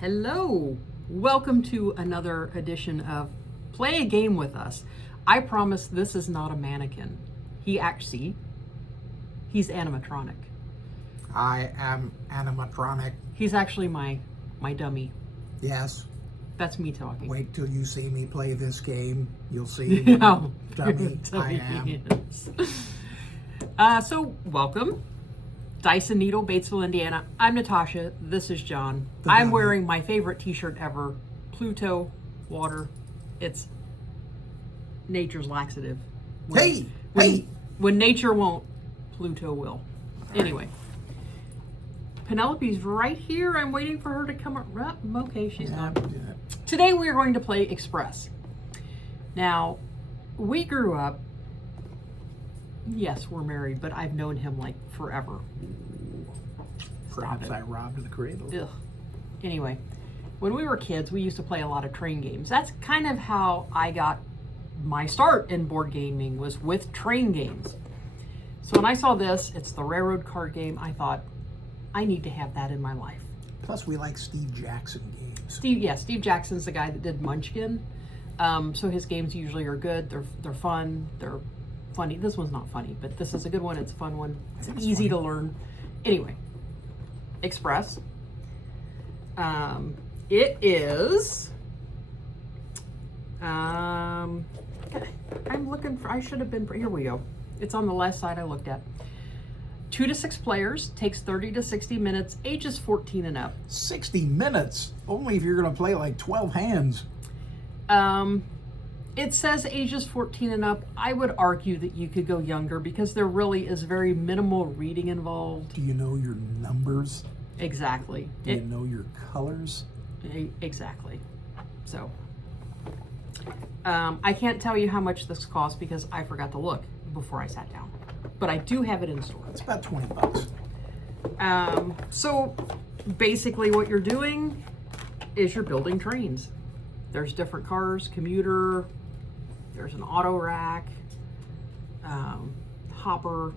Hello, welcome to another edition of Play a Game with Us. I promise this is not a mannequin. He's animatronic. I am animatronic. He's actually my dummy. Yes. That's me talking. Wait till you see me play this game. You'll see Yeah. what a dummy I am. So welcome. Dyson Needle, Batesville, Indiana. I'm Natasha. This is John. The I'm dummy. wearing my favorite t-shirt ever, Pluto Water. It's nature's laxative. Hey! When nature won't, Pluto will. Anyway, Penelope's right here. I'm waiting for her to come up. Okay, she's not. Today we are going to play Express. Now, we grew up, yes, we're married, but I've known him like forever. Perhaps I robbed the cradle. Ugh. Anyway, when we were kids, we used to play a lot of train games. That's kind of how I got my start in board gaming, was with train games. So when I saw this, it's the railroad car game, I thought, I need to have that in my life. Plus, we like Steve Jackson games. Steve Jackson's the guy that did Munchkin. So his games usually are good. They're fun. They're funny. This one's not funny, but this is a good one. It's a fun one. It's easy to learn. Anyway, Express. It is. I'm looking for. I should have been. Here we go. It's on the last side I looked at. 2 to 6 players, takes 30 to 60 minutes, ages 14 and up. 60 minutes? Only if you're going to play like 12 hands. It says ages 14 and up. I would argue that you could go younger because there really is very minimal reading involved. Do you know your numbers? Exactly. Do you know your colors? Exactly. So, I can't tell you how much this costs because I forgot to look before I sat down. But I do have it in store. It's about 20 bucks. So basically what you're doing is you're building trains. There's different cars, commuter, there's an auto rack, hopper.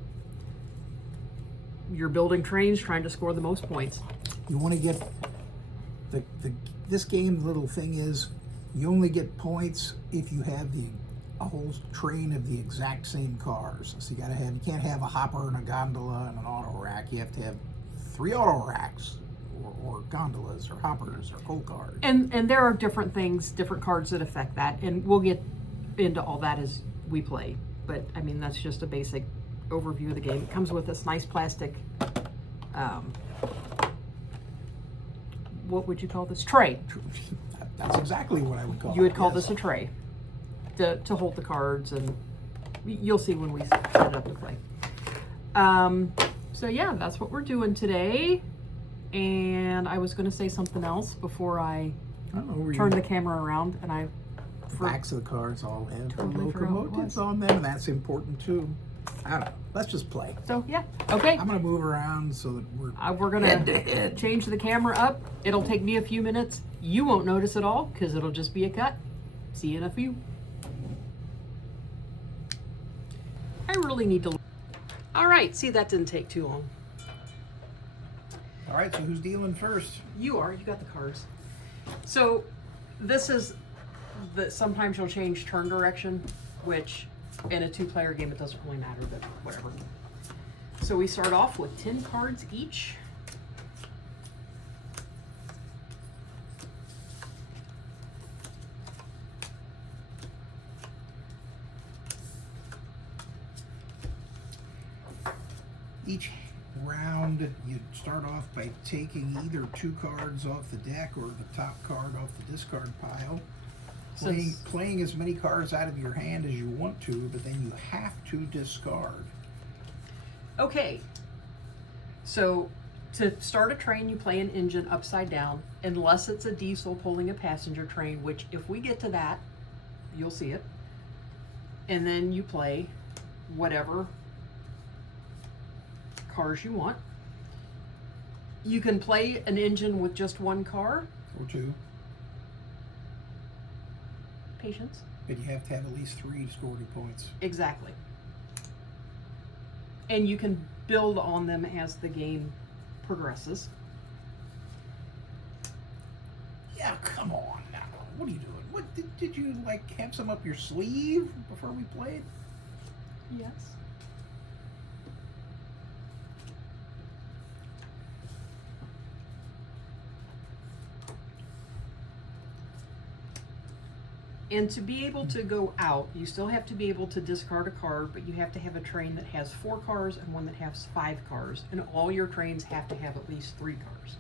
You're building trains trying to score the most points. You want to get this game, the little thing is you only get points if you have a whole train of the exact same cars. So you can't have a hopper and a gondola and an auto rack. You have to have 3 auto racks or gondolas or hoppers or coal cars. And there are different things, different cards that affect that, and we'll get into all that as we play. But I mean, that's just a basic overview of the game. It comes with this nice plastic, what would you call this? Tray. That's exactly what I would call it. You would call yes. this a tray to hold the cards, and you'll see when we set it up to play. So yeah, that's what we're doing today. And I was going to say something else before I turned the camera around, and I backs of the cards all have Totally forgot what it locomotives was. on them, and that's important too. I don't know. Let's just play. So yeah, okay. I'm going to move around so that We're going to change the camera up. It'll take me a few minutes. You won't notice at all because it'll just be a cut. See you in a few. I really need to. All right, see, that didn't take too long. All right, so who's dealing first? You got the cards. So this is sometimes you'll change turn direction, which in a 2-player game it doesn't really matter, but whatever. So we start off with 10 cards each. Each round, you start off by taking either 2 cards off the deck or the top card off the discard pile. Playing as many cards out of your hand as you want to, but then you have to discard. Okay. So to start a train, you play an engine upside down, unless it's a diesel pulling a passenger train, which if we get to that, you'll see it. And then you play whatever cars you want. You can play an engine with just 1 car. Or 2. Patience. But you have to have at least 3 to score 2 points. Exactly. And you can build on them as the game progresses. Yeah, come on now. What are you doing? What did you like have some up your sleeve before we played? Yes. And to be able to go out, you still have to be able to discard a card, but you have to have a train that has 4 cars and one that has 5 cars, and all your trains have to have at least 3 cars.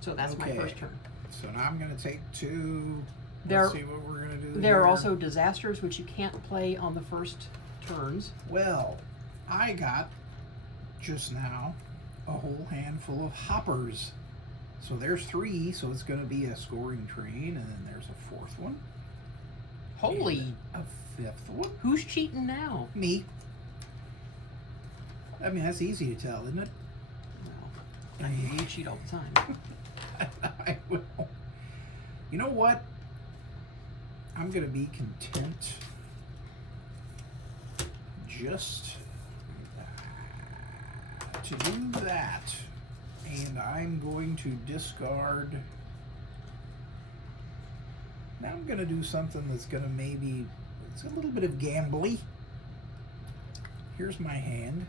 So that's my Okay. first turn. So now I'm going to take 2. There- Let's see what we're going to do. There are here. also disasters, which you can't play on the first turns. Well, I got just now a whole handful of hoppers. So there's 3, so it's going to be a scoring train, and then there's a 4th one. Holy, and a 5th one. who's cheating now? Me. I mean, that's easy to tell, isn't it? Well, I mean, you cheat all the time. I will. You know what? I'm going to be content just to do that. And I'm going to discard. Now I'm going to do something that's going to maybe, it's a little bit of gambly. Here's my hand.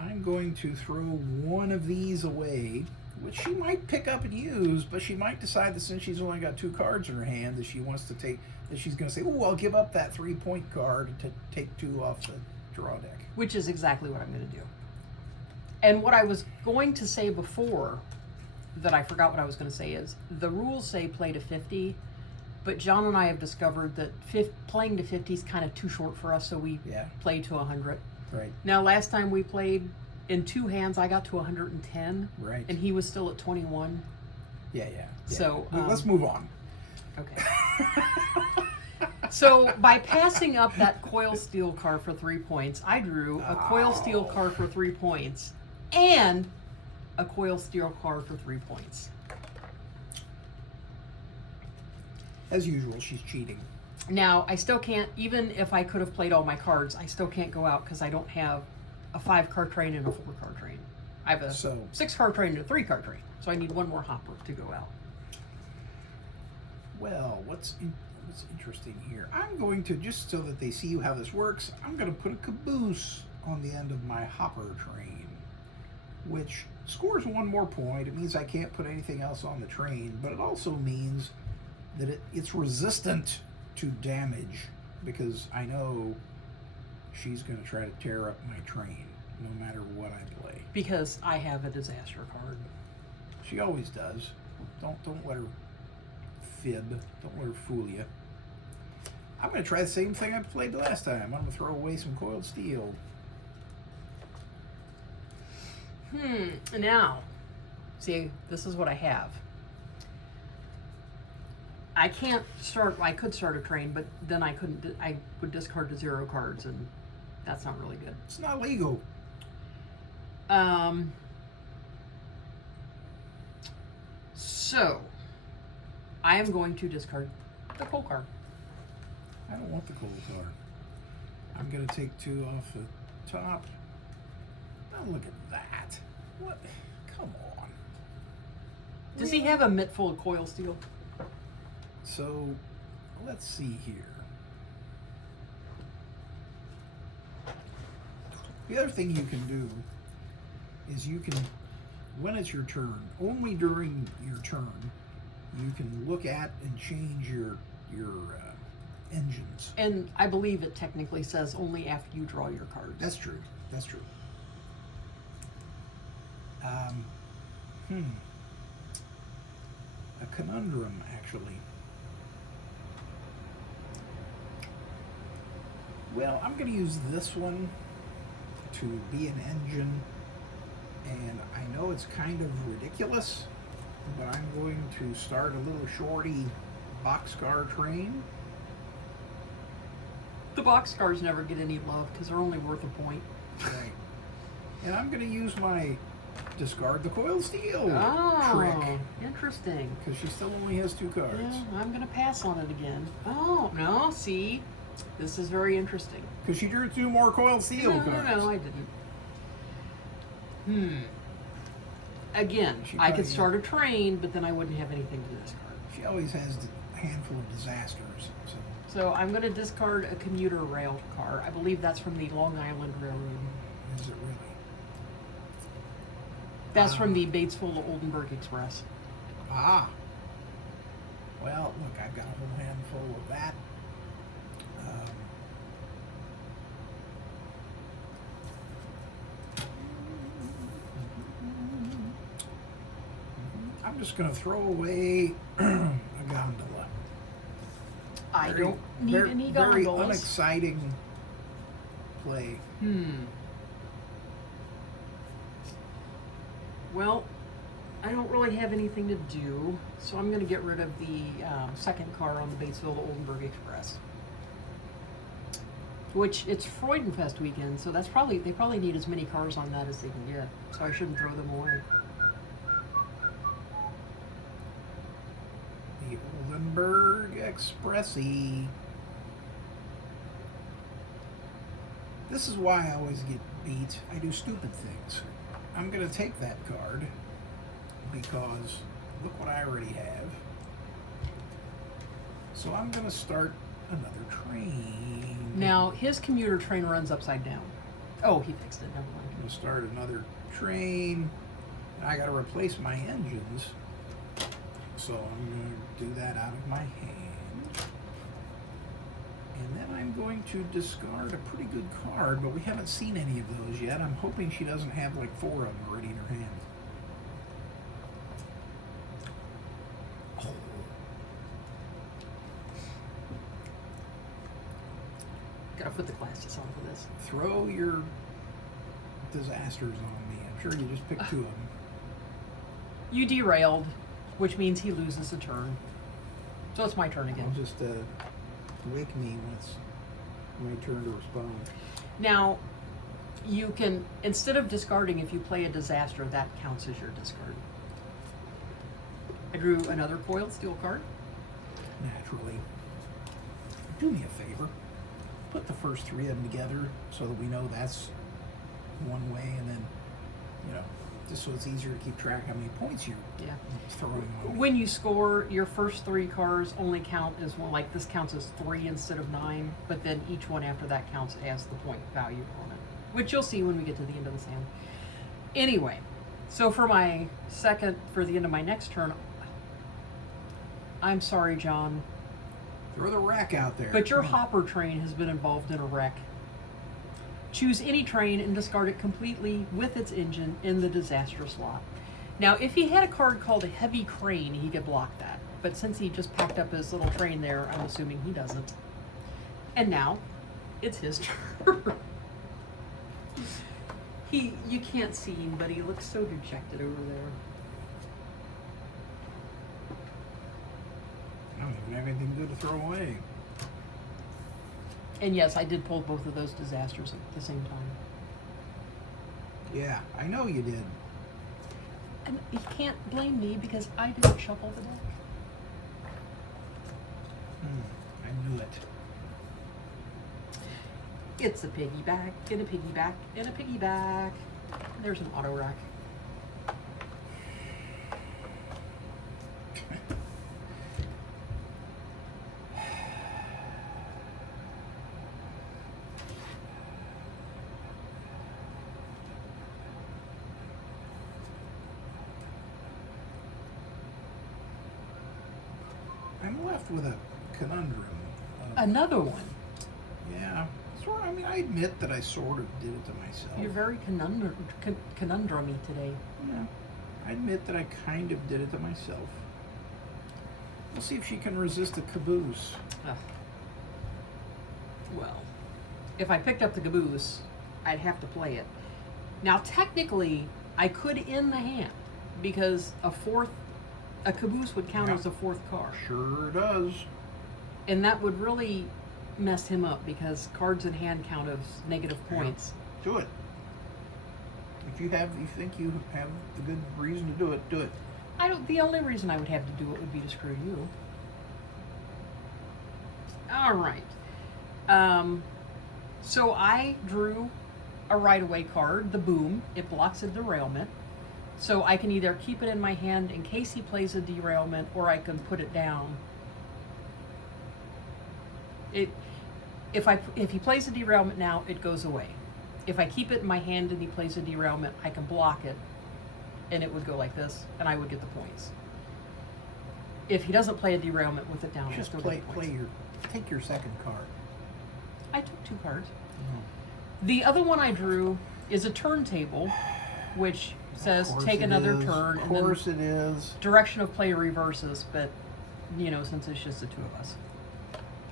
I'm going to throw one of these away, which she might pick up and use, but she might decide that since she's only got 2 cards in her hand, that she wants to take, that she's going to say, oh, I'll give up that 3-point card to take 2 off the draw deck. Which is exactly what I'm going to do. And what I was going to say before, that I forgot what I was going to say, is the rules say play to 50, but John and I have discovered that playing to 50 is kind of too short for us, so we play to 100. Right. Now, last time we played, in 2 hands, I got to 110. Right. And he was still at 21. Yeah. So, let's move on. Okay. So, by passing up that coil steel card for 3 points, I drew a coil steel card for 3 points and a coil steel card for 3 points. As usual, she's cheating. Now, I still can't, even if I could have played all my cards, I still can't go out because I don't have a 5-card train and a 4-card train. I have a 6-card train and a 3-card train. So I need 1 more hopper to go out. Well, what's interesting here? I'm going to, just so that they see how this works, I'm going to put a caboose on the end of my hopper train, which scores 1 more point. It means I can't put anything else on the train, but it also means that it's resistant to damage, because I know she's going to try to tear up my train no matter what I play. Because I have a disaster card. She always does. Don't let her fib. Don't let her fool you. I'm going to try the same thing I played the last time. I'm going to throw away some coiled steel. Now, see, this is what I have. I can't start, I could start a train, but then I couldn't, I would discard to 0 cards, and that's not really good. It's not legal. So, I am going to discard the coal card. I don't want the coal card. I'm going to take 2 off the top. Now look at that. What? Come on. Does he have a mitt full of coil steel? So, let's see here. The other thing you can do is you can, when it's your turn, only during your turn, you can look at and change your engines. And I believe it technically says only after you draw your cards. That's true. That's true. A conundrum, actually. Well, I'm going to use this one to be an engine, and I know it's kind of ridiculous, but I'm going to start a little shorty boxcar train. The boxcars never get any love because they're only worth a point. Right. And I'm going to use my discard the coiled steel trick, Interesting. because she still only has 2 cards. Yeah, I'm going to pass on it again. Oh, no, see? This is very interesting. Because she drew 2 more coiled steel cards. No, I didn't. Again, She I probably- could start a train, but then I wouldn't have anything to discard. She always has a handful of disasters. So So I'm going to discard a commuter rail car. I believe that's from the Long Island Railroad. is it really? That's from the Batesville to Oldenburg Express. Ah. Well, look, I've got a whole handful of that. I'm just going to throw away a gondola. I don't need very, any very gondolas. unexciting play. Well, I don't really have anything to do, so I'm going to get rid of the second car on the Batesville to Oldenburg Express. Which, it's Freudenfest weekend, so that's probably, they probably need as many cars on that as they can get. So I shouldn't throw them away. The Oldenburg Expressy. This is why I always get beat. I do stupid things. I'm going to take that card because look what I already have. So I'm going to start another train. Now, his commuter train runs upside down. Oh, he fixed it. Never I'm mind. going to start another train. I got to replace my engines. So I'm going to do that out of my hand. And then I'm going to discard a pretty good card, but we haven't seen any of those yet. I'm hoping she doesn't have like 4 of them already in her hand. Gotta put the glasses on for this. Throw your disasters on me. I'm sure you just picked 2 of them. You derailed, which means he loses a turn. So it's my turn I'll again. just wake me when it's my turn to respond. Now, you can, instead of discarding, if you play a disaster, that counts as your discard. I drew another coiled steel card. Naturally. Do me a favor. Put the first 3 of them together so that we know that's one way, and then, you know, just so it's easier to keep track how many points you're Yeah. throwing on me. When you score, your first 3 cards only count as one, like this counts as 3 instead of 9, but then each one after that counts as the point value on it, which you'll see when we get to the end of this hand. Anyway, so for the end of my next turn, I'm sorry, John, Throw the rack out there. but your Come on. hopper train has been involved in a wreck. Choose any train and discard it completely with its engine in the disaster slot. Now, if he had a card called a heavy crane, he could block that. But since he just packed up his little train there, I'm assuming he doesn't. And now, it's his turn. You can't see him, but he looks so dejected over there. I don't even have anything good to throw away. And yes, I did pull both of those disasters at the same time. Yeah, I know you did. And you can't blame me because I didn't shuffle the deck. I knew it. It's a piggyback, and a piggyback, and a piggyback. There's an auto rack. I'm left with a conundrum. Another one. Yeah, sort of. I mean, I admit that I sort of did it to myself. You're very conundrum-y today. Yeah, I admit that I kind of did it to myself. We'll see if she can resist a caboose. Ugh. Well, if I picked up the caboose, I'd have to play it. Now, technically, I could end the hand because a caboose would count Yeah. as a 4th car. Sure does. And that would really mess him up because cards in hand count as negative points. Do it. If you think you have the good reason to do it, do it. The only reason I would have to do it would be to screw you. All right. So I drew a right-of-way card, the boom. It blocks a derailment. So I can either keep it in my hand in case he plays a derailment, or I can put it down. If he plays a derailment now, it goes away. If I keep it in my hand and he plays a derailment, I can block it, and it would go like this, and I would get the points. If he doesn't play a derailment with it down, Just I still get the play points. take your second card. I took 2 cards. The other one I drew is a turntable, which says take another turn, Of and course then it is. direction of play reverses, but since it's just the 2 of us.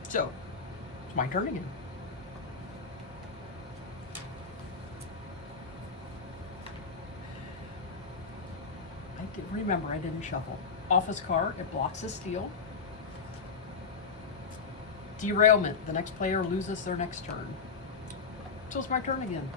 So, it's my turn again. Remember, I didn't shuffle. Office car, it blocks a steal. Derailment, the next player loses their next turn. So it's my turn again.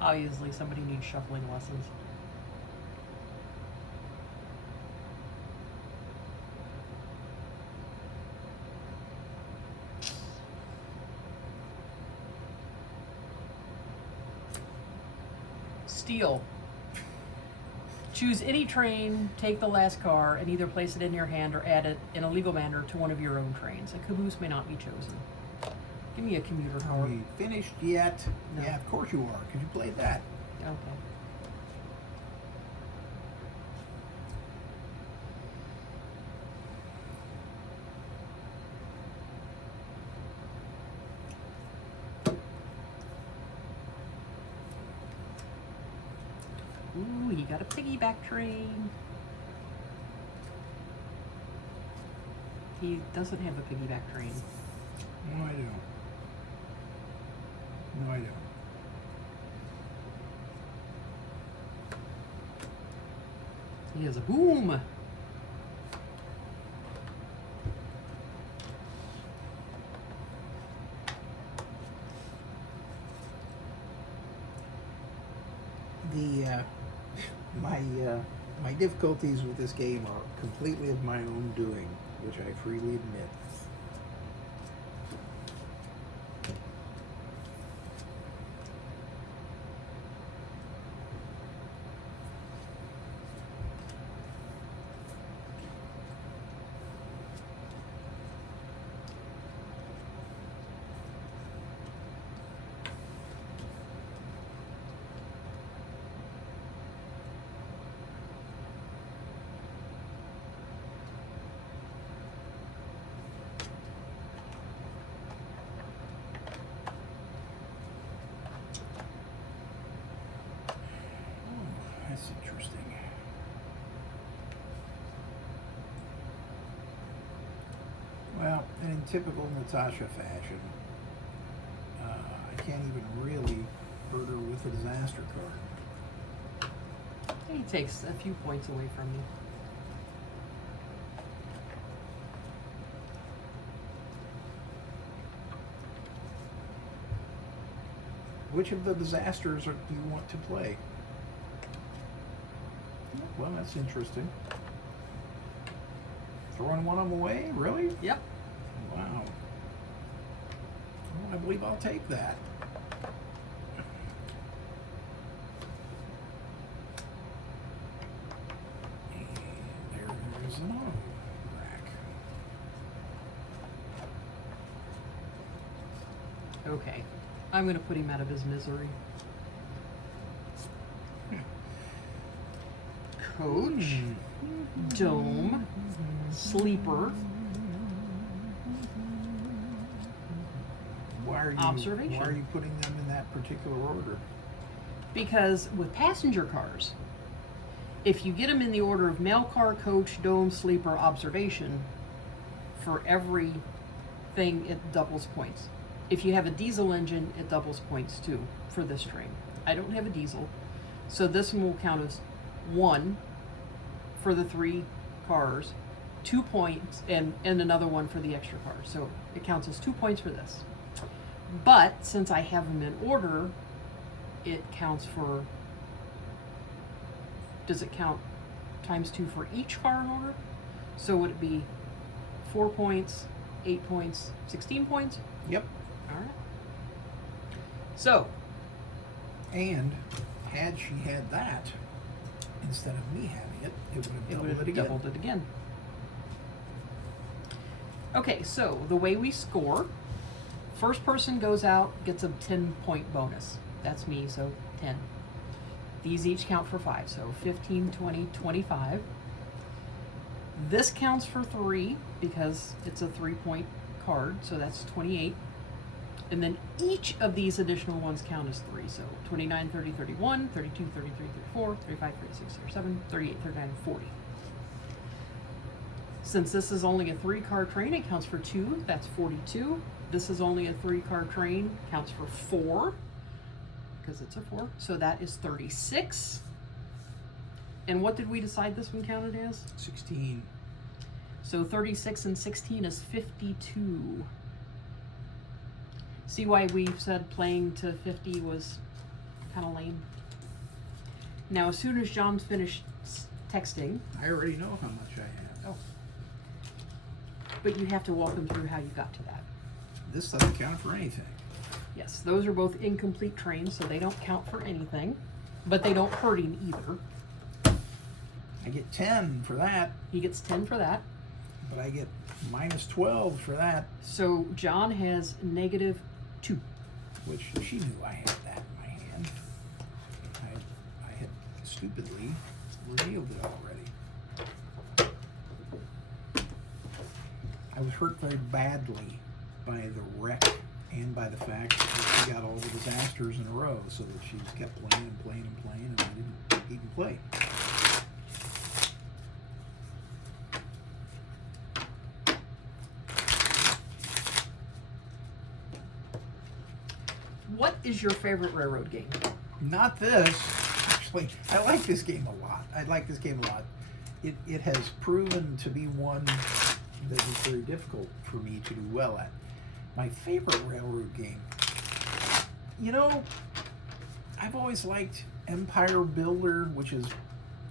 Obviously, somebody needs shuffling lessons. Steal. Choose any train, take the last car, and either place it in your hand or add it in a legal manner to one of your own trains. A caboose may not be chosen. Give me a commuter car. Are we finished yet? No. Yeah, of course you are, because you played that. Okay. Ooh, you got a piggyback train. He doesn't have a piggyback train. No, I don't. No, I don't. He has a boom. My difficulties with this game are completely of my own doing, which I freely admit. That's interesting. Well, and in typical Natasha fashion, I can't even really hurt her with a disaster card. He takes a few points away from you. Which of the disasters do you want to play? Well, that's interesting. Throwing one of them away? Really? Yep. Wow. Well, I believe I'll take that. And there's an auto rack. Okay. I'm going to put him out of his misery. Coach, dome, sleeper, observation. Why are you putting them in that particular order? Because with passenger cars, if you get them in the order of mail car, coach, dome, sleeper, observation, for every thing it doubles points. If you have a diesel engine, it doubles points too for this train. I don't have a diesel, so this one will count as 1 for the 3 cars, 2 points, and another 1 for the extra cars. So it counts as 2 points for this. But since I have them in order, it counts for, does it count times 2 for each car in order? So would it be 4 points, 8 points, 16 points? Yep. All right. So, And had she had that, instead of me having it, it would have it would doubled have it again. doubled it again. Okay, so the way we score, first person goes out, gets a 10-point bonus. That's me, so 10. These each count for 5, so 15, 20, 25. This counts for 3 because it's a 3-point card, so that's 28. And then each of these additional ones count as 3, so 29, 30, 31, 32, 33, 34, 35, 36, 37, 38, 39, 40. Since this is only a 3-car train, it counts for 2, that's 42. This is only a 3-car train, counts for 4, because it's a 4, so that is 36. And what did we decide this one counted as? 16. So 36 and 16 is 52. See why we said playing to 50 was kind of lame? Now, as soon as John's finished texting, I already know how much I have. oh, but you have to walk them through how you got to that. This doesn't count for anything. Yes, those are both incomplete trains, so they don't count for anything, but they don't hurt him either. I get 10 for that, He gets 10 for that. but I get minus 12 for that, So John has negative 2. which she knew I had that in my hand. I had stupidly revealed it already. I was hurt very badly by the wreck and by the fact that she got all the disasters in a row, so that she just kept playing and playing and playing, and I didn't even play. What is your favorite railroad game? Not this. Actually, I like this game a lot. It has proven to be one that is very difficult for me to do well at. My favorite railroad game, you know, I've always liked Empire Builder, which is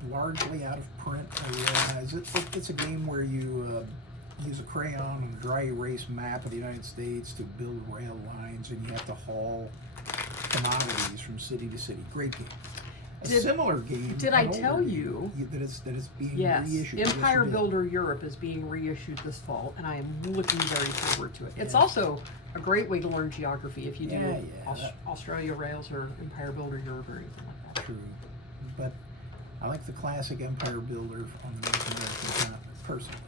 largely out of print. I realize it's a game where you use a crayon and a dry erase map of the United States to build rail lines, and you have to haul commodities from city to city. Great game. A similar game. Did I an older tell game, you that it's being Yes, reissued? Empire Yes, you did. Builder Europe is being reissued this fall, and I am looking very forward to it. It's Yeah. also a great way to learn geography if you do Yeah, yeah. Australia Rails or Empire Builder Europe or anything like that. True, but I like the classic Empire Builder on the North American continent personally.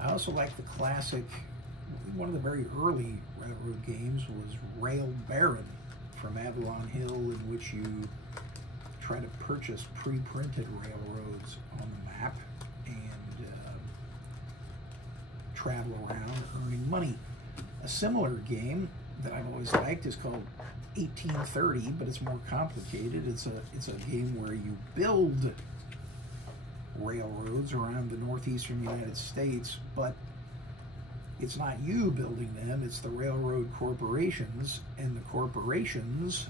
I also like the classic, one of the very early railroad games was Rail Baron from Avalon Hill, in which you try to purchase pre-printed railroads on the map and travel around earning money. A similar game that I've always liked is called 1830, but it's more complicated. It's a game where you build railroads around the northeastern United States, but it's not you building them, it's the railroad corporations, and the corporations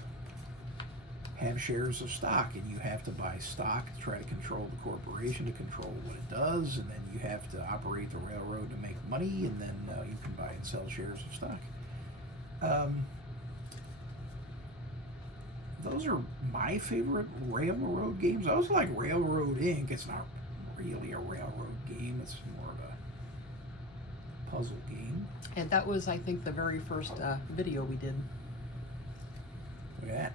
have shares of stock, and you have to buy stock to try to control the corporation, to control what it does, and then you have to operate the railroad to make money, and then you can buy and sell shares of stock. Those are my favorite railroad games. I also like Railroad Inc. It's not really a railroad game, it's more of a puzzle game. And that was, I think, the very first video we did. Look at that.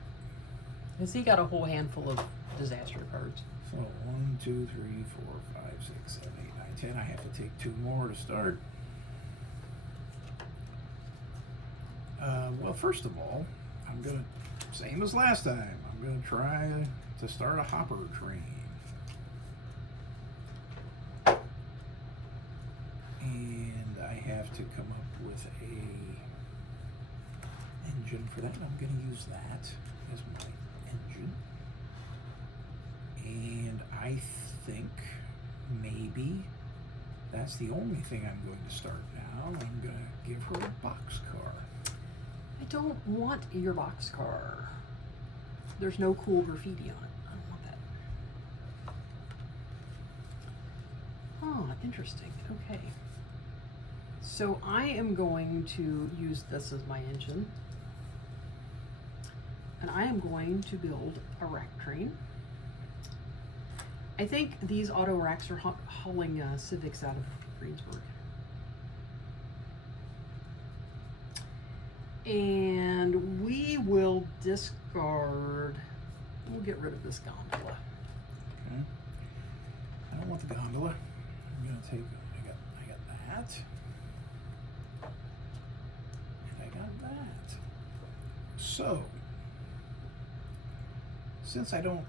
Because he got a whole handful of disaster cards. So 1, 2, 3, 4, 5, 6, 7, 8, 9, 10. I have to take 2 more to start. Well, first of all, I'm gonna, same as last time, I'm gonna try to start a hopper train. And I have to come up with a engine for that. I'm gonna use that as my engine. And I think maybe that's the only thing I'm going to start now. I'm going to give her a boxcar. I don't want your boxcar. There's no cool graffiti on it. I don't want that. Oh, interesting. Okay. So I am going to use this as my engine. And I am going to build a rack train. I think these auto racks are hauling Civics out of Greensburg. And we will discard, we'll get rid of this gondola. Okay. I don't want the gondola. I'm gonna take, I got that. And I got that. So, since I don't,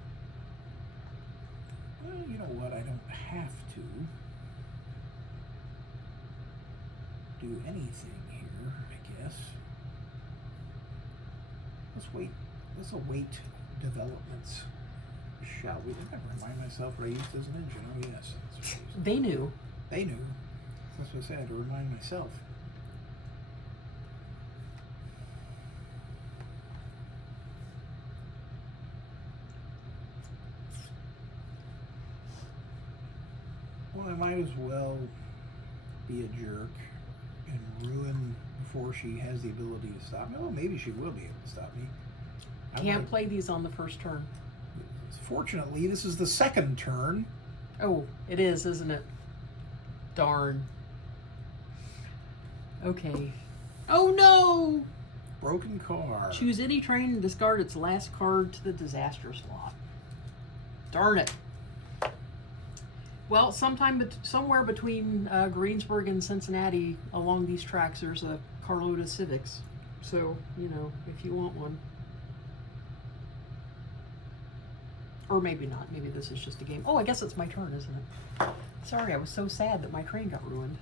well, you know what, I don't have to do anything here, I guess. Let's await developments, shall we? I gotta remind myself what I used as an engine. Oh yes. That's what I used. They knew. They knew. That's what I said, I had to remind myself. Well, I might as well be a jerk and ruin before she has the ability to stop me. Oh, maybe she will be able to stop me. Can't play these on the first turn. Fortunately, this is the second turn. Oh, it is, isn't it? Darn. Okay. Oh no! Broken car. Choose any train and discard its last card to the disaster slot. Darn it. Well, somewhere between Greensburg and Cincinnati along these tracks, there's a carload of Civics. So, you know, if you want one. Or maybe not. Maybe this is just a game. Oh, I guess it's my turn, isn't it? Sorry, I was so sad that my train got ruined.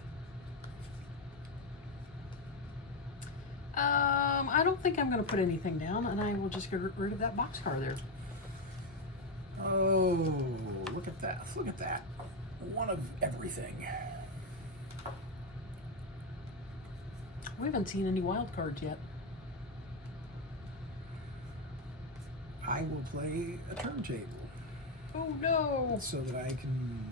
I don't think I'm going to put anything down, and I will just get rid of that boxcar there. Oh, look at that. Look at that. One of everything. We haven't seen any wild cards yet. I will play a turntable. Oh no! So that I can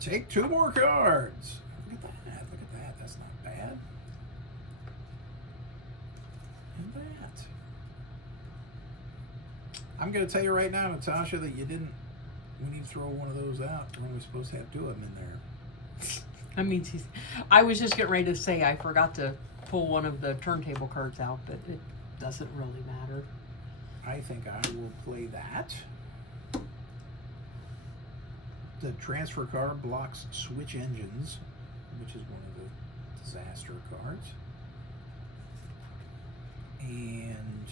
take 2 more cards. Look at that. Look at that. That's not bad. And that. I'm going to tell you right now, Natasha, that you didn't. We need to throw one of those out. We're only supposed to have 2 of them in there. I mean, I was just getting ready to say I forgot to pull one of the turntable cards out, but it doesn't really matter. I think I will play that. The transfer card blocks switch engines, which is one of the disaster cards. And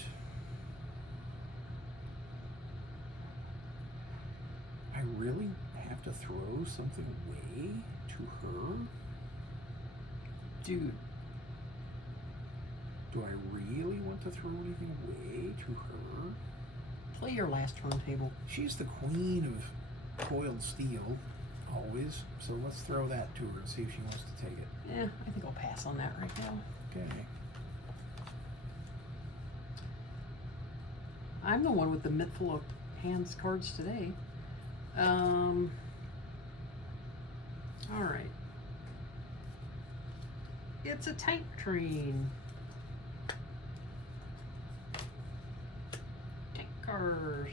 I really have to throw something away to her? Dude. Do I really want to throw anything away to her? Play your last turntable. She's the queen of coiled steel, always. So let's throw that to her and see if she wants to take it. Yeah, I think I'll pass on that right now. Okay. I'm the one with the mitt full of hands cards today. All right. It's a tank train. Tank cars.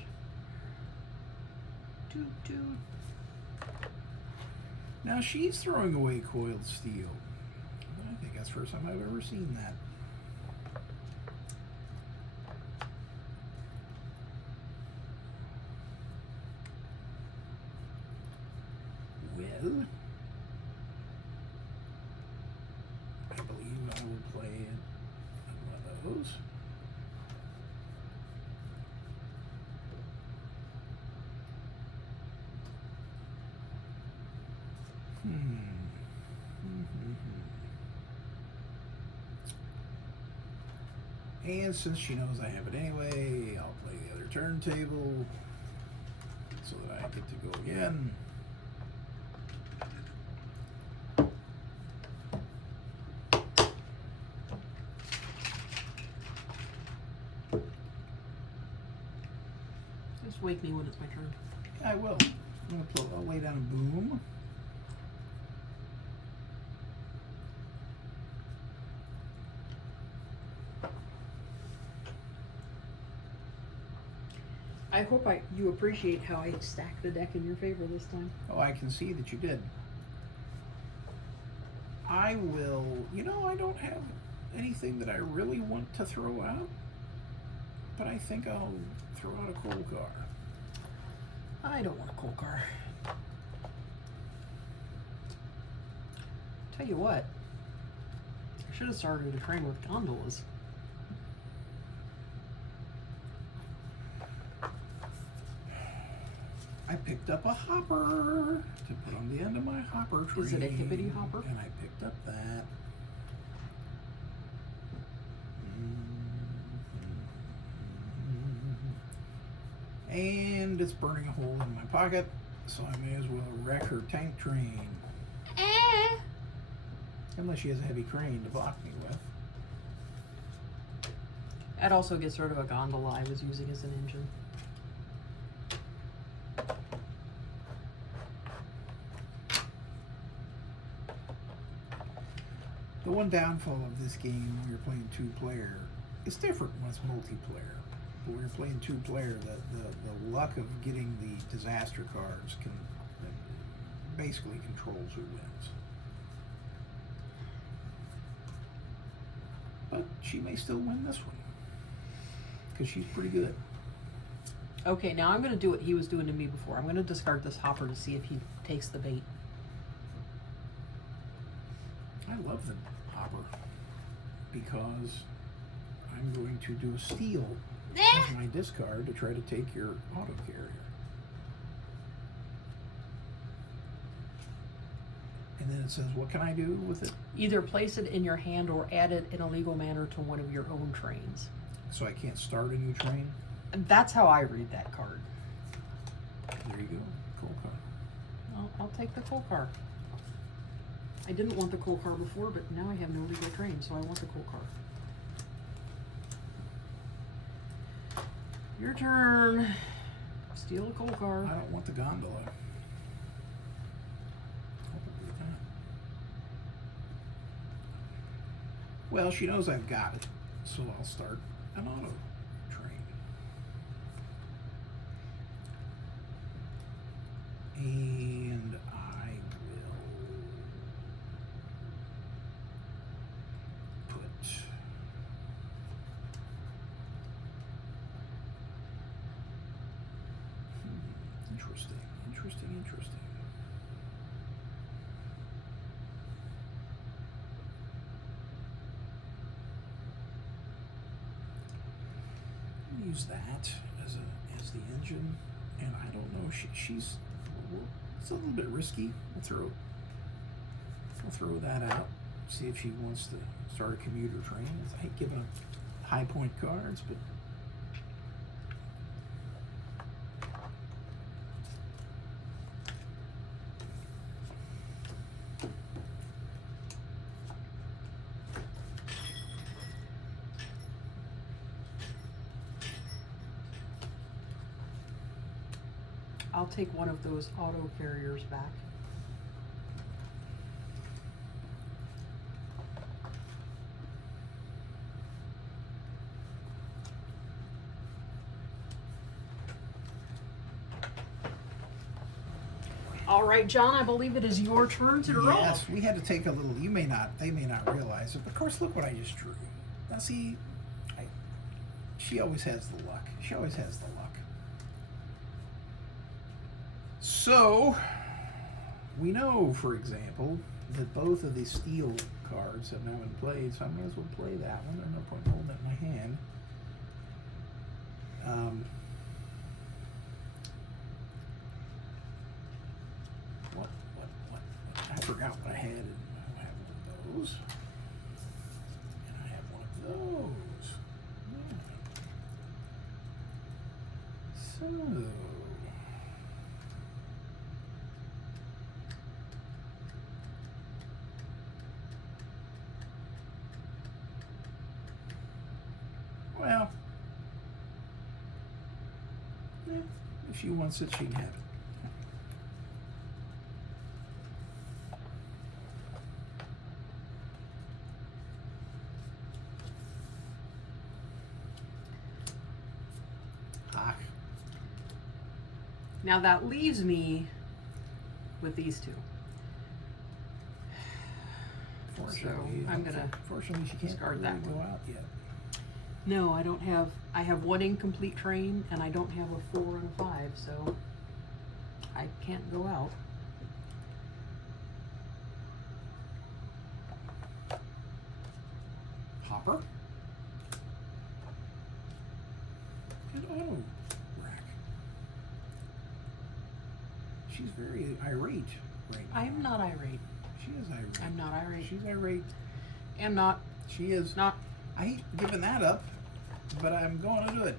Toot toot. Now she's throwing away coiled steel. I think that's the first time I've ever seen that. Well, I believe I will play one of those. And since she knows I have it anyway, I'll play the other turntable so that I get to go again. Just wake me when it's my turn. I will. I'll lay down a boom. I hope you appreciate how I stacked the deck in your favor this time. Oh, I can see that you did. I will. You know, I don't have anything that I really want to throw out, but I think I'll throw out a coal car. I don't want a coal car. Tell you what, I should have started a train with gondolas. I picked up a hopper to put on the end of my hopper train. Is it a hippity hopper? And I picked up that. And it's burning a hole in my pocket, so I may as well wreck her tank train. Unless she has a heavy crane to block me with. That also gets rid of a gondola I was using as an engine. The one downfall of this game when you're playing two-player, it's different when it's multiplayer. But when you're playing two-player, the luck of getting the disaster cards can basically controls who wins. But she may still win this one because she's pretty good. Okay, now I'm going to do what he was doing to me before. I'm going to discard this hopper to see if he takes the bait. I love the hopper because I'm going to do a steal as my discard to try to take your auto carrier. And then it says, what can I do with it? Either place it in your hand or add it in a legal manner to one of your own trains. So I can't start a new train? And that's how I read that card. There you go. Coal car. I'll take the coal car. I didn't want the coal car before, but now I have no legal train, so I want the coal car. Your turn. Steal a coal car. I don't want the gondola. Well, she knows I've got it, so I'll start an auto train. And I will put interesting. Use that as the engine, and I don't know. She's it's a little bit risky. I'll throw that out. See if she wants to start a commuter train. I hate giving her high point cards, but I'll take one of those auto carriers back. All right, John, I believe it is your turn to draw. yes, we had to take a little. They may not realize it, but of course, look what I just drew. Now, see, she always has the luck. She always has the luck. So, we know, for example, that both of these steel cards have now been played, so I may as well play that one. There's no point holding it in my hand. What? I forgot what I had. I have one of those. And I have one of those. Yeah. So... Well, Yeah, if she wants it, she can have it. Ah, Now that leaves me with these two. fortunately, I'm gonna fortunately she can't discard really that go one. out yet. No, I don't have. I have one incomplete train, and I don't have a 4 and a 5, so I can't go out. Hopper. And auto rack. She's very irate right now. I am not irate. She is irate. I'm not irate. She's irate. Am not. She is. Not. I hate giving that up, but I'm going to do it.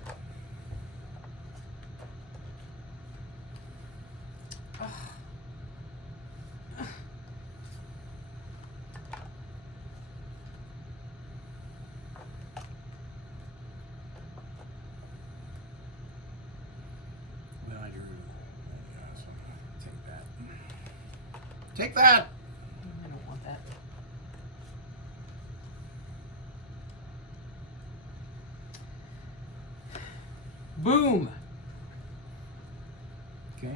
Then I drew. Yeah, so take that. Take that. I don't want that. Boom. Okay.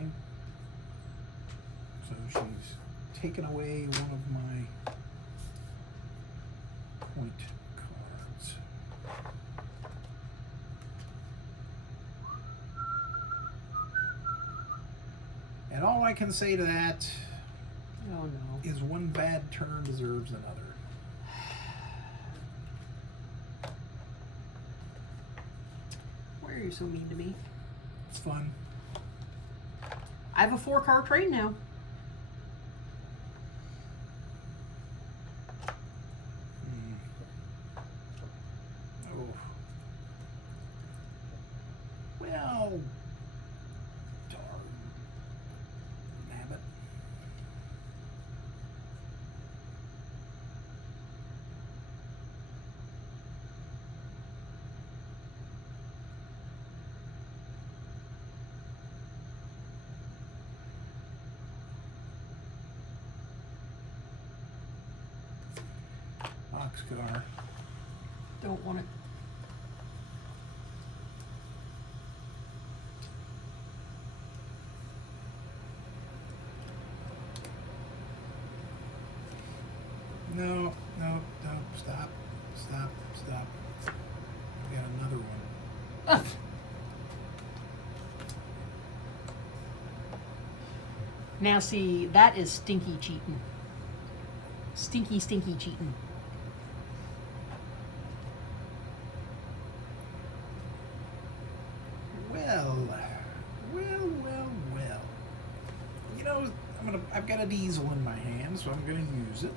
So she's taken away one of my point cards. And all I can say to that Oh no. is one bad turn deserves another. Why are you so mean to me? It's fun. I have a 4-car train now. Oh. Well, darn nabbit. Boxcar. Don't want it. No, no, no, stop, stop, stop. I got another one. Now see, that is stinky cheating. Stinky, stinky cheating. Well, well. You know, I've got a diesel in my hand, so I'm gonna use it.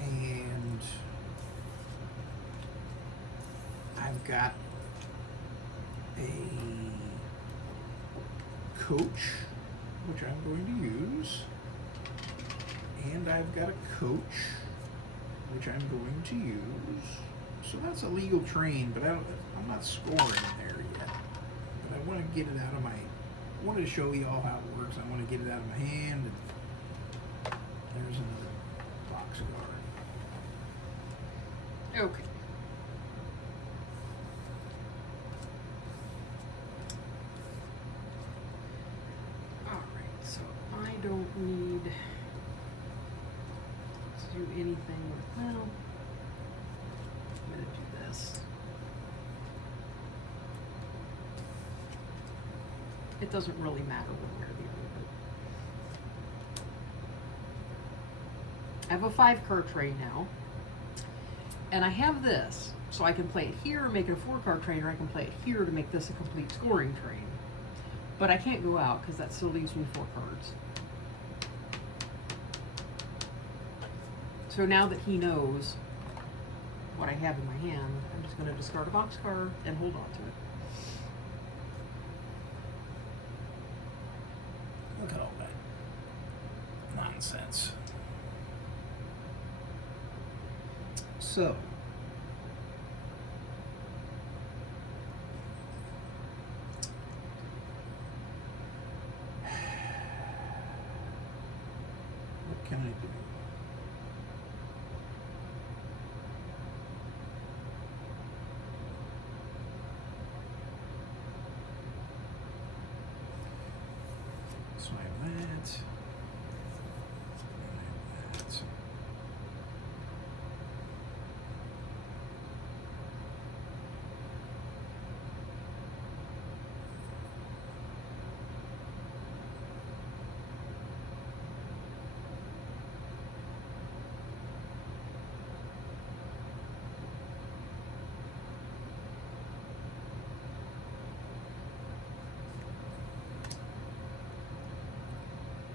And I've got a coach, which I'm going to use. And I've got a coach, which I'm going to use. So that's a legal train, but I'm not scoring there yet. But I want to get it out of my. I wanted to show you all how it works. I want to get it out of my hand. And there's another boxcar. Okay. Alright, so I don't need to do anything with, well, I'm gonna do this. It doesn't really matter one way or the other. I have a 5-car train now. And I have this, so I can play it here, make it a 4-car train, or I can play it here to make this a complete scoring train. But I can't go out because that still leaves me 4 cards. So now that he knows what I have in my hand, I'm just going to discard a boxcar and hold on to it. Look at all that nonsense. So, So I have that. I have that.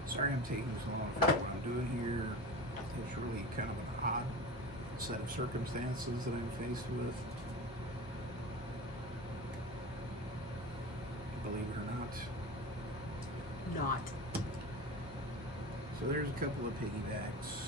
Sorry I'm taking so long for what I'm doing here. It's really kind of an odd set of circumstances that I'm faced with. Believe it or not. Not. So there's a couple of piggybacks.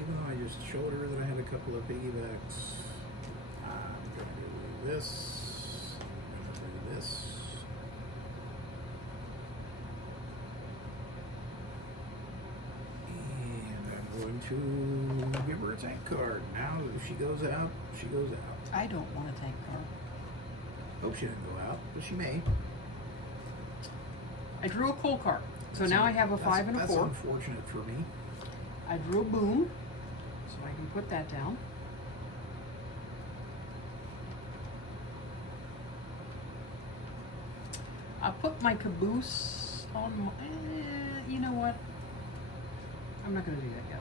Even though I just showed her that I had a couple of piggybacks, I'm going to do this, I'm going to do this. And I'm going to give her a tank card. Now, if she goes out, she goes out. I don't want a tank card. Hope she didn't go out, but she may. I drew a coal card. So now I have a 5 and a 4. That's unfortunate for me. I drew a boom, so I can put that down. I'll put my caboose on my, you know what? I'm not gonna do that yet.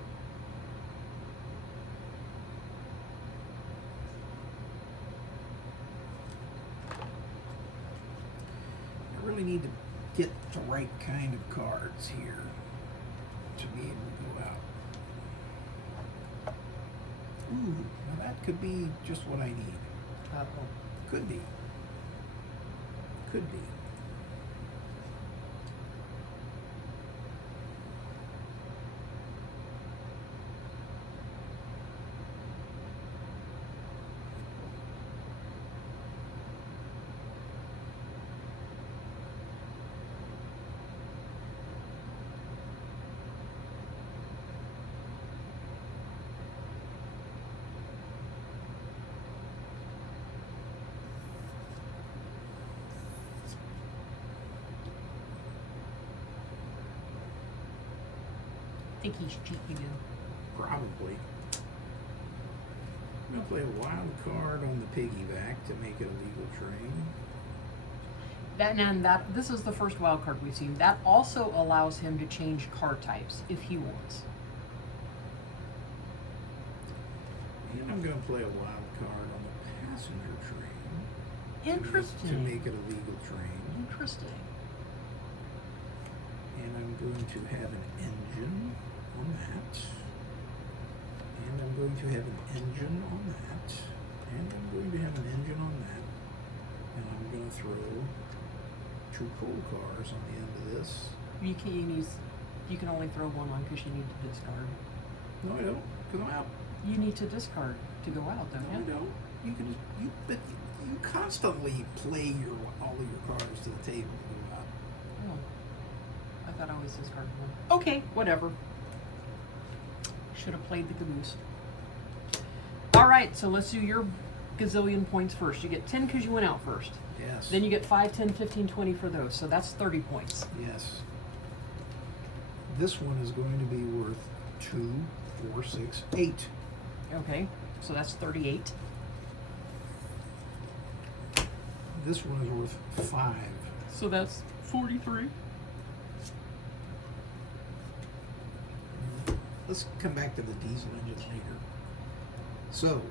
I really need to get the right kind of cards here to be able to go out. Ooh, now that could be just what I need. Uh-oh. Could be. Could be. I think he's cheating again. Probably. I'm going to play a wild card on the piggyback to make it a legal train. This is the first wild card we've seen. That also allows him to change card types if he wants. And I'm going to play a wild card on the passenger train. Interesting. To make it a legal train. Interesting. And I'm going to have an engine on that. And I'm going to have an engine on that. And I'm going to have an engine on that. And I'm going to throw 2 coal cars on the end of this. You can only throw one on because you need to discard. No, I don't. Because I'm out. You need to discard to go out, don't No, I you? don't. You can just but you constantly play all of your cards to the table to go out. Oh. I thought I always discarded one. Okay, whatever. Should have played the caboose. Alright, so let's do your gazillion points first. You get 10 because you went out first. Yes. Then you get 5, 10, 15, 20 for those. So that's 30 points. Yes. This one is going to be worth 2, 4, 6, 8. Okay, so that's 38. This one is worth 5. So that's 43. Let's come back to the diesel engines later. So,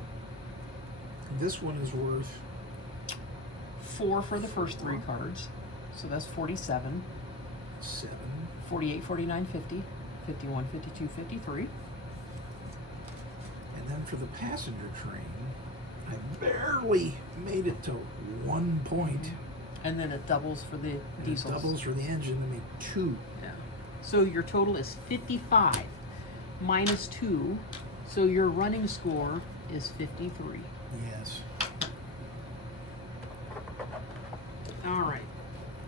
this one is worth 4 for the first 3 cards. So that's 47. 7. 48, 49, 50. 51, 52, 53. And then for the passenger train, I barely made it to 1 point. And then it doubles for the And it diesels. doubles for the engine to make 2. Yeah. So your total is 55 minus 2. So your running score is 53. Yes. All right.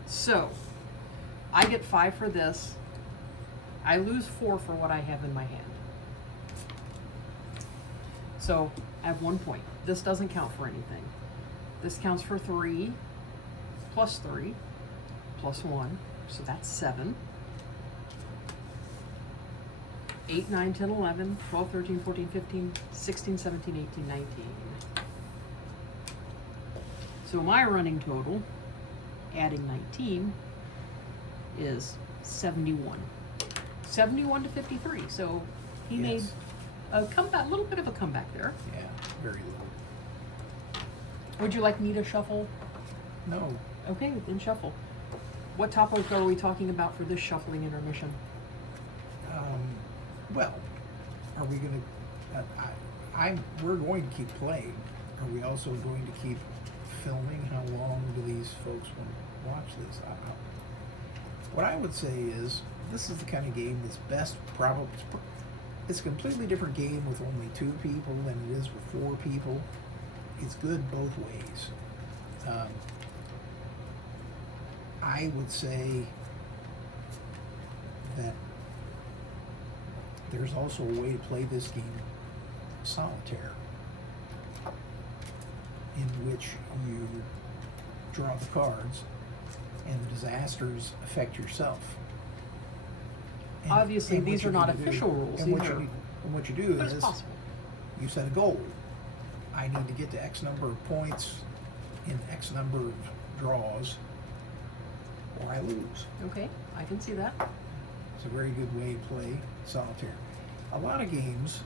So I get 5 for this. I lose 4 for what I have in my hand. So I have 1 point. This doesn't count for anything. This counts for 3 plus 3 plus 1. So that's 7. 8, 9, 10, 11, 12, 13, 14, 15, 16, 17, 18, 19. So my running total, adding 19, is 71. 71 to 53. So he made Yes. a comeback, little bit of a comeback there. Yeah, very little. Would you like me to shuffle? No. Okay, then shuffle. What topic are we talking about for this shuffling intermission? Well, are we going to? We're going to keep playing. Are we also going to keep filming? How long do these folks want to watch this? What I would say is, this is the kind of game that's best. Probably, it's a completely different game with only 2 people than it is with 4 people. It's good both ways. I would say that there's also a way to play this game, solitaire, in which you draw the cards and the disasters affect yourself. And- Obviously, and what these you are not need to do- official rules. And what, These you are- need, and what you do But it's is possible. you set a goal. I need to get to X number of points in X number of draws, or I lose. Okay, I can see that. It's a very good way to play solitaire. A lot of games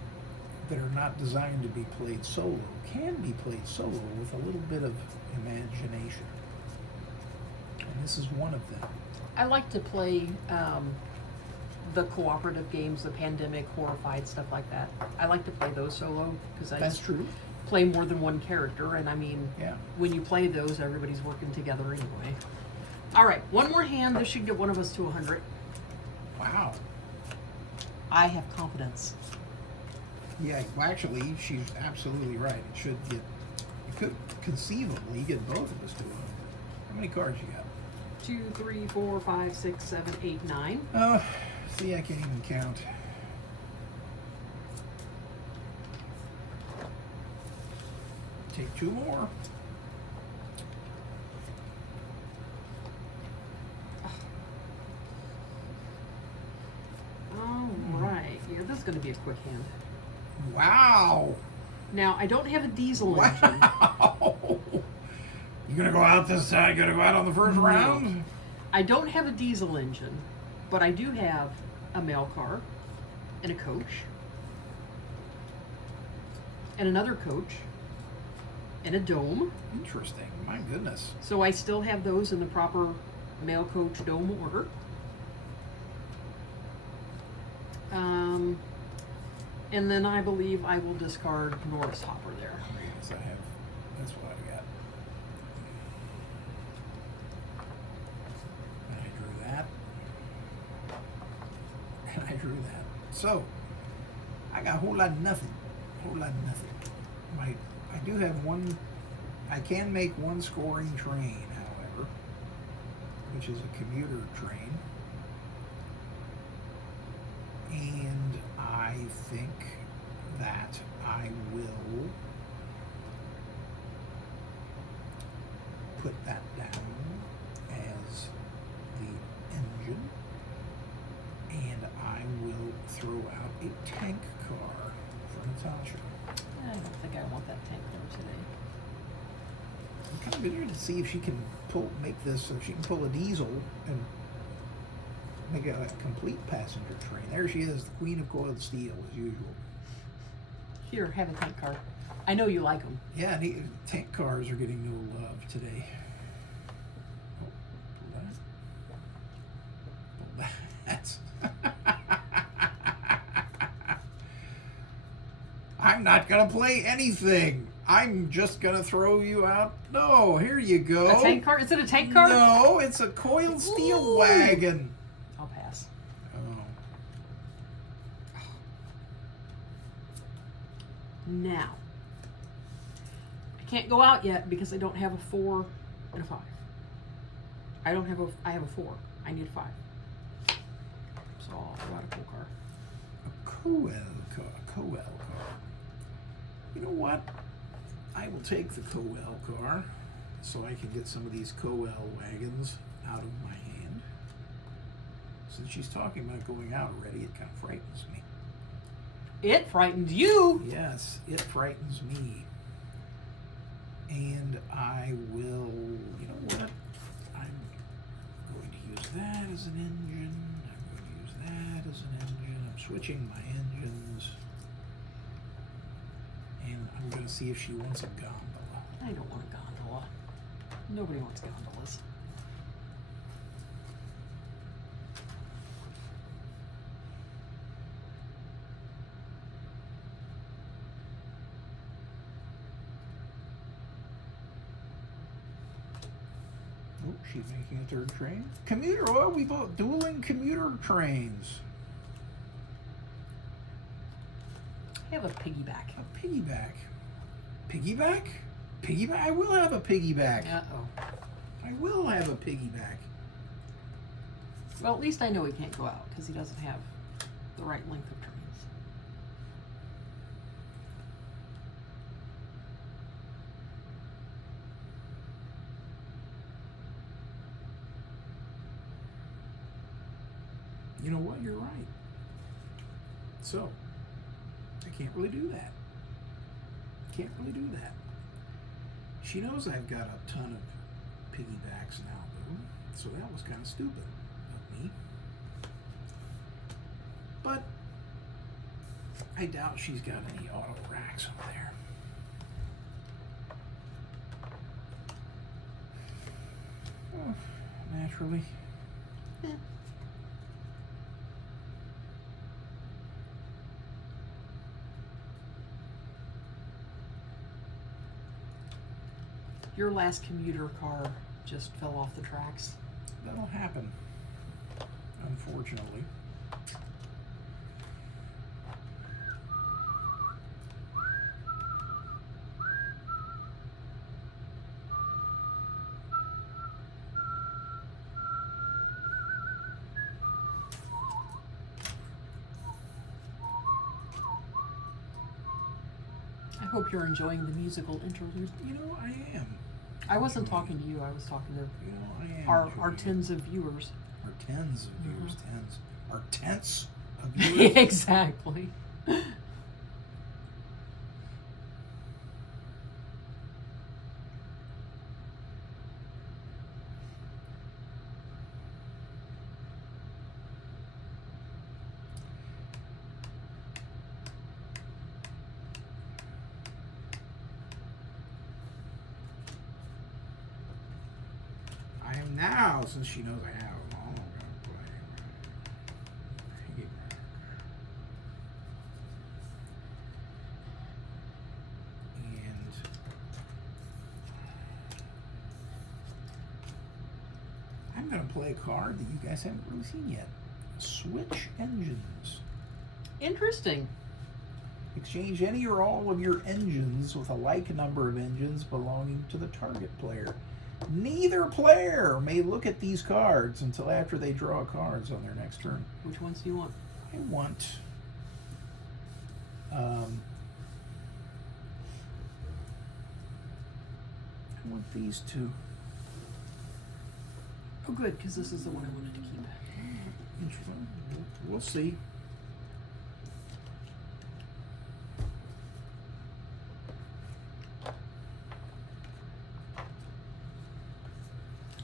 that are not designed to be played solo can be played solo with a little bit of imagination. And this is one of them. I like to play the cooperative games, the Pandemic, Horrified, stuff like that. I like to play those solo because I That's just true. play more than one character, and I mean, Yeah. when you play those, everybody's working together anyway. All right, one more hand. This should get one of us to 100. Wow. I have confidence. Yeah, well, actually, she's absolutely right. It should get, it could conceivably get both of us to 100. How many cards you got? 2, 3, 4, 5, 6, 7, 8, 9. Oh, see, I can't even count. Take 2 more. All right. Yeah, this is going to be a quick hand. Wow. Now, I don't have a diesel engine. Wow. You gonna go out this time? Gonna go out on the first No. round? I don't have a diesel engine, but I do have a mail car and a coach and another coach and a dome. Interesting. My goodness. So I still have those in the proper mail coach dome order. And then I believe I will discard Norris Hopper there. Yes, I have. That's what I got. And I drew that. And I drew that. So, I got a whole lot of nothing. A whole lot of nothing. I do have one. I can make one scoring train, however, which is a commuter train. And I think that I will put that down as the engine, and I will throw out a tank car for Natasha. I don't think I want that tank car today. I'm kind of interested to see if she can make this, if she can pull a diesel and make a complete passenger train. There she is, the queen of coiled steel, as usual. Here, have a tank car. I know you like them. Yeah, tank cars are getting no love today. Oh, pull that. That's. I'm not gonna play anything. I'm just gonna throw you out. No, here you go. A tank car? Is it a tank car? No, it's a coiled steel Ooh. wagon. I'll pass. Oh. Now, I can't go out yet because I don't have a 4 and a 5. I have a 4. I need a 5. So I'll go out a cool car. A Coel car. You know what? I will take the Coel car so I can get some of these Coel wagons out of my hand. Since she's talking about going out already, it kind of frightens me. It frightens you. Yes, it frightens me. And I will, you know what? I'm going to use that as an engine. I'm going to use that as an engine. I'm switching my engines. And I'm going to see if she wants a gondola. I don't want a gondola. Nobody wants gondolas. Oh, she's making a third train. Commuter, oh, we bought dueling commuter trains. I have a piggyback. A piggyback. Piggyback? Piggyback? I will have a piggyback. Uh-oh. I will have a piggyback. Well, at least I know he can't go out because he doesn't have the right length of trains. You know what? You're right. So, I can't really do that. Can't really do that. She knows I've got a ton of piggybacks now, though. So that was kind of stupid of me. But I doubt she's got any auto racks over there. Oh, naturally. Eh. Your last commuter car just fell off the tracks. That'll happen, unfortunately. I hope you're enjoying the musical interlude. You know, I am. I wasn't talking to you, I was talking to You know, I am. our enjoying it. tens of viewers. Our tens of viewers, tens. Our tenths of viewers. Exactly. I am now, since she knows I have them all, gonna play piggyback. And I'm gonna play a card that you guys haven't really seen yet. Switch engines. Interesting. Exchange any or all of your engines with a like number of engines belonging to the target player. Neither player may look at these cards until after they draw cards on their next turn. Which ones do you want? I want these two. Oh, good, because this is the one I wanted to keep. Interesting. We'll see.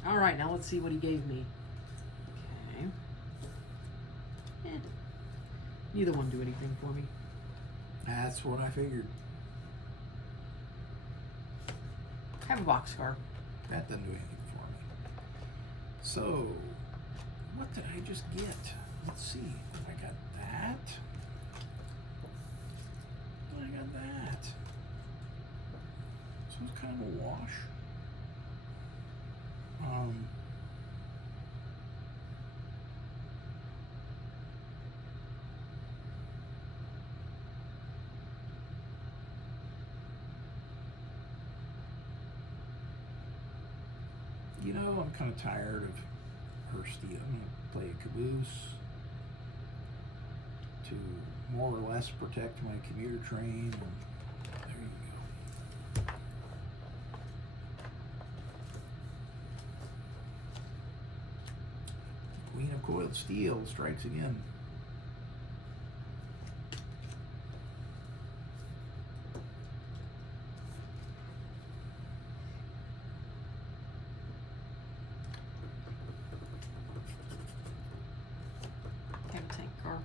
All right, now let's see what he gave me. Okay. Neither one do anything for me. That's what I figured. Have a boxcar. That doesn't do anything for me. So, what did I just get? Let's see. I got that. I got that. So it's kind of a wash. You know, I'm kind of tired of her steel. I'm going to play a caboose to more or less protect my commuter train. And there you go. Queen of coiled steel strikes again. Have a tank car.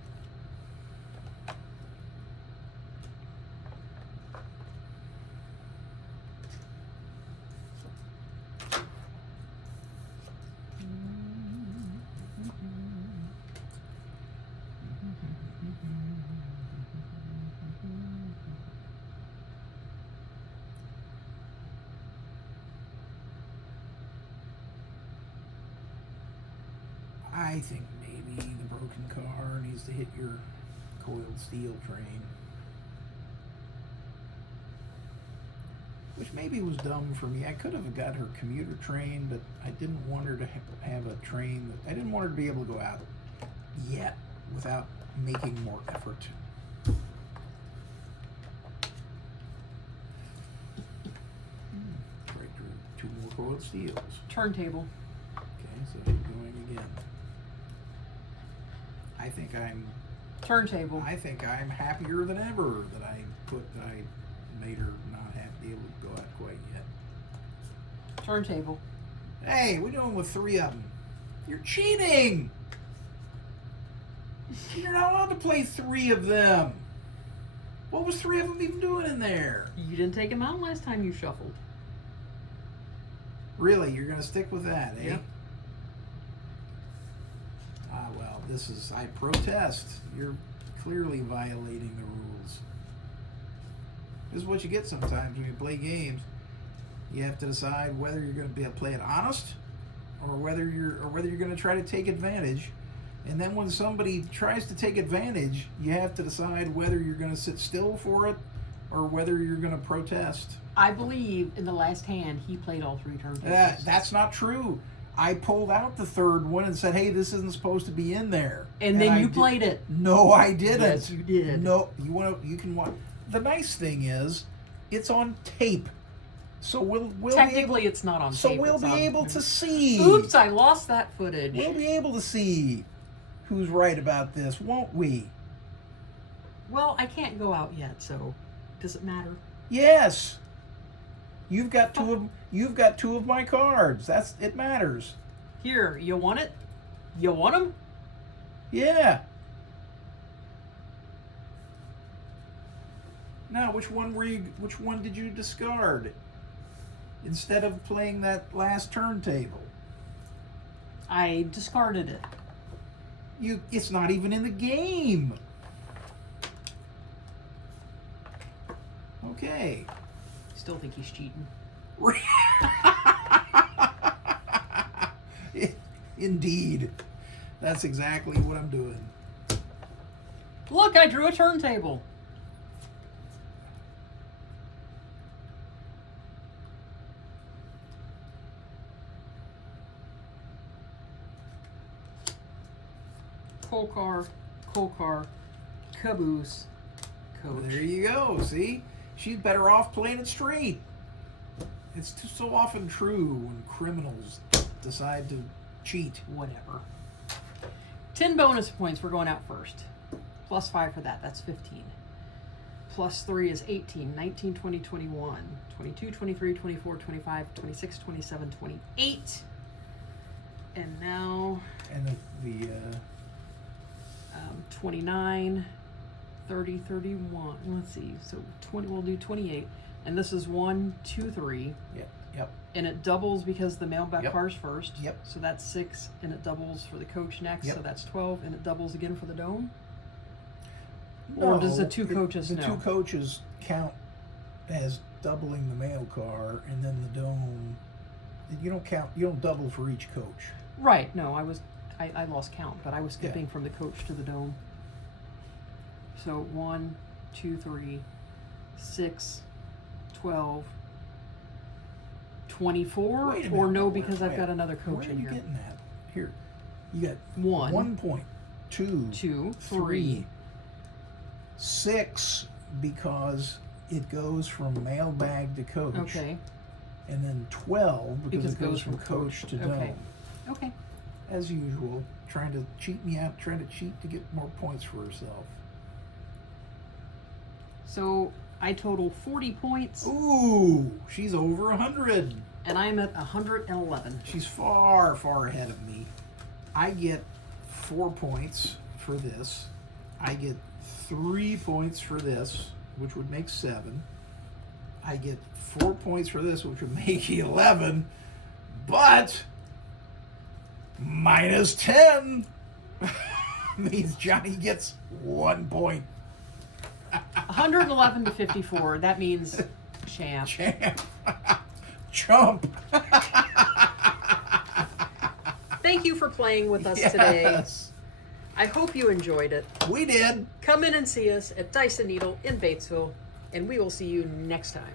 I think maybe the broken car needs to hit your coiled steel train. Which maybe was dumb for me. I could have got her commuter train, but I didn't want her to have a train that I didn't want her to be able to go out yet without making more effort. Right through 2 more coiled steels. Turntable. Okay, so she's going again. I think Turntable. I'm happier than ever that I made her not be able to go out quite yet. Turntable. Hey, we're doing with 3 of them. You're cheating! You're not allowed to play 3 of them. What was 3 of them even doing in there? You didn't take him out last time you shuffled. Really, you're gonna stick with that, eh? Yep. Ah, well, I protest. You're clearly violating the rules. This is what you get sometimes when you play games. You have to decide whether you're going to play it honest, or whether you're going to try to take advantage. And then when somebody tries to take advantage, you have to decide whether you're going to sit still for it, or whether you're going to protest. I believe in the last hand he played all 3 turntables. That's not true. I pulled out the 3rd one and said, "Hey, this isn't supposed to be in there." And then you played it. No, I didn't. Yes, you did. No, you can watch. The nice thing is, it's on tape, so we'll Technically, it's not on tape. So we'll it's be on- able to see. Oops, I lost that footage. We'll be able to see who's right about this, won't we? Well, I can't go out yet, so does it matter? Yes. You've got 2 of my cards. It matters. Here, you want it? You want them? Yeah. Now, which one did you discard instead of playing that last turntable? I discarded it. It's not even in the game. Okay. Still think he's cheating. Indeed. That's exactly what I'm doing. Look, I drew a turntable. Coal car, caboose, coach. There you go. See? She's better off playing it straight. It's so often true when criminals decide to cheat. Whatever. 10 bonus points. We're going out first. Plus 5 for that. That's 15. Plus 3 is 18. 19, 20, 21. 22, 23, 24, 25, 26, 27, 28. And now... And the 29, 30, 31. Let's see. So 20. We'll do 28. And this is 1, 2, 3. Yep. And it doubles because the mailback Yep. car's first. Yep. So that's 6, and it doubles for the coach next. Yep. So that's 12, and it doubles again for the dome. No, Or does the 2 coaches the know? 2 coaches count as doubling the mail car, and then the dome. You don't count. You don't double for each coach. Right. No, I lost count, but I was skipping from the coach to the dome. So 1, 2, 3, 6, 12, 24, Wait a or minute, no, wait, because I've wait. got another coach Where are in you here. getting that? Here, you got 1 point, 2, 2, 3, 3. 6, because it goes from mailbag to coach. Okay. And then 12 because it goes from coach to dome. Okay. Okay. As usual, trying to cheat me out, trying to cheat to get more points for herself. So I total 40 points, Ooh, she's over 100. and I'm at 111. She's far, far ahead of me. I get 4 points for this. I get 3 points for this, which would make 7. I get 4 points for this, which would make 11. But minus 10 means Johnny gets 1 point. 111 to 54. That means champ. Champ. Chump. Thank you for playing with us today. Yes. I hope you enjoyed it. We did. Come in and see us at Dyson Needle in Batesville, and we will see you next time.